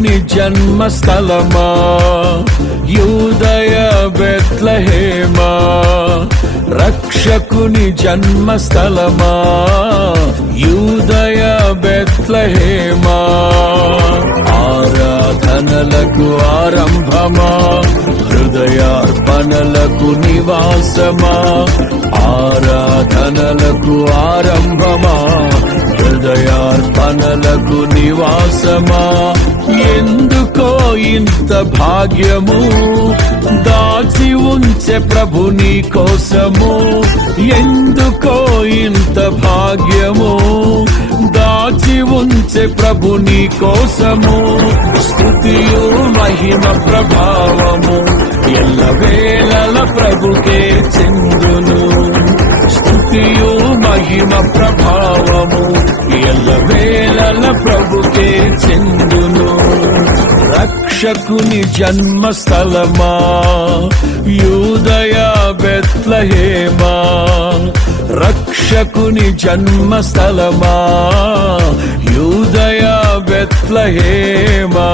రక్షకుని జన్మస్థలమా యూదయ బెత్లెహేమా, రక్షకుని జన్మస్థలమా యూదయ బెత్లెహేమా. ఆరాధనలకు ఆరంభమా, హృదయార్పణలకు నివాసమా, ఆరాధనలకు ఆరంభమా, హృదయార్పణలకు నివాసమా. ఎందుకో ఇంత భాగ్యము దాచి ఉంచే ప్రభు నీ కోసము, ఎందుకో ఇంత భాగ్యము దాచి ఉంచే ప్రభు నీ కోసము. స్తుతియు మహిమ ప్రభావము ఎల్లవేళల ప్రభుకే చెందును, స్తుతియు మహిమ ప్రభావము ఎల్లవేళల ప్రభుకే చెందును. రక్షకుని జన్మస్థలమా యూదయ బెత్లెహేమా, రక్షకుని జన్మస్థలమా యూదయ బెత్లెహేమా.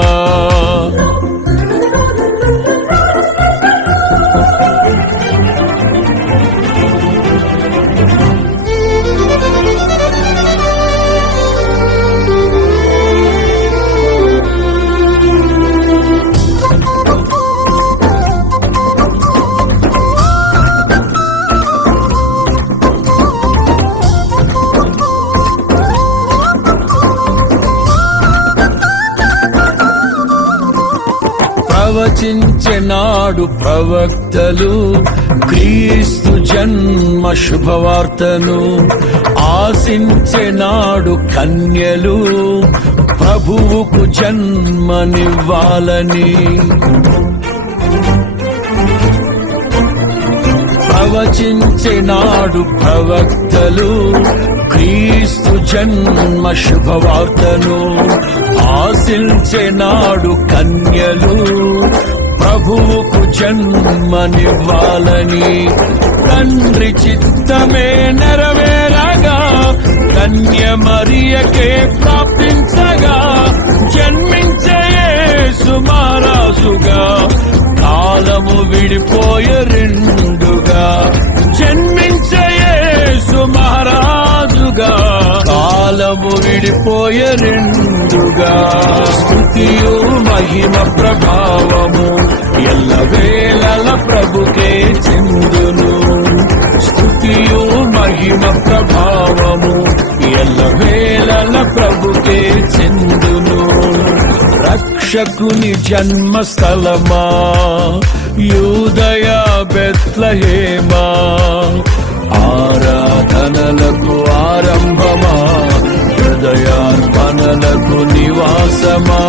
ప్రవచించెనాడు ప్రవక్తలు క్రీస్తు జన్మ శుభవార్తను, ఆశించెనాడు కన్యలు ప్రభువుకు జన్మనివ్వాలని. ప్రవచించెనాడు ప్రవక్తలు క్రీస్తు జన్మ శుభవార్తను, ఆశించెనాడు కన్యలు ప్రభువుకు జన్మనివ్వాలని. తండ్రి చిత్తమే నెరవేరగా కన్య మరియకే ప్రాప్తించగా, జన్మించే యేసు మహారాజుగా కాలము విడిపోయే రెండుగా, జన్మించే యేసు మహారాజుగా కాలము విడిపోయే రెండుగా. స్తుతియు మహిమ ప్రభావము ఎల్లవేళల ప్రభుకే చెందును, స్తుతియు మహిమ ప్రభావము ఎల్లవేళల ప్రభుకే చెందును. రక్షకుని జన్మస్థలమా యూదయ బెత్లెహేమా, ఆరాధనలకు ఆరంభమా, హృదయార్పణలకు నివాసమా.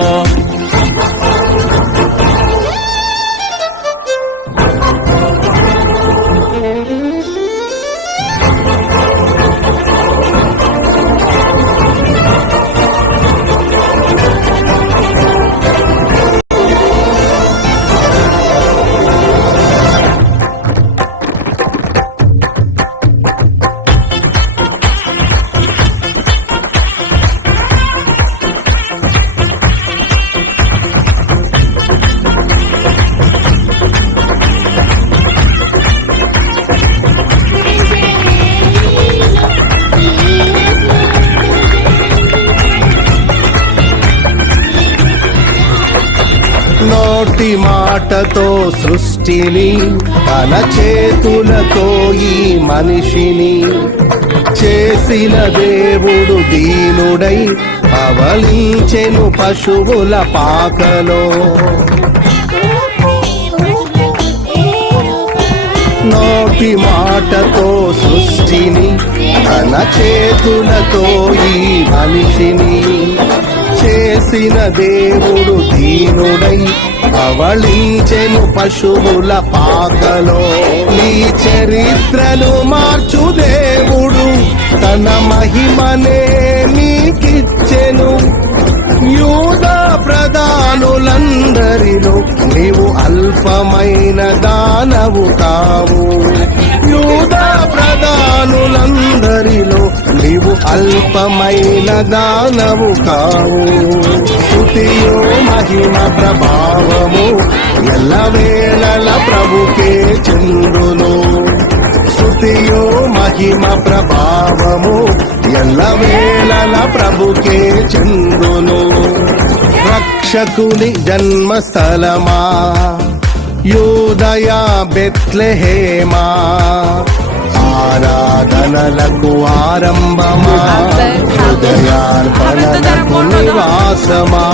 నోటి మాటతో సృష్టిని, తన చేతులతో ఈ మనిషిని చేసిన దేవుడు దీనుడై పవలించెను పశువుల పాకలో. నోటి మాటతో సృష్టిని, తన చేతులతో ఈ మనిషిని చేసిన దేవుడు దీనుడై అవళించెను పశువుల పాకలో. నీ చరిత్రను మార్చు దేవుడు తన మహిమనే నీకిచ్చెను. యూదా ప్రధానులందరిలో నీవు అల్పమైన దానవు కావు. యూదా ప్రధానులందరిలో నీవు నీవు అల్పమైన దానవు కావు. స్తుతియో మహిమ ప్రభావము ఎల్లవేళల ప్రభుకే చెందును. స్తుతియో మహిమ ప్రభావము ఎల్లవేళల ప్రభుకే చెందును. రక్షకుని జన్మస్థలమా యూదయ బెత్లెహేమా, ఆరాధనలకు ఆరంభమా, హృదయార్పణలకు నివాసమా.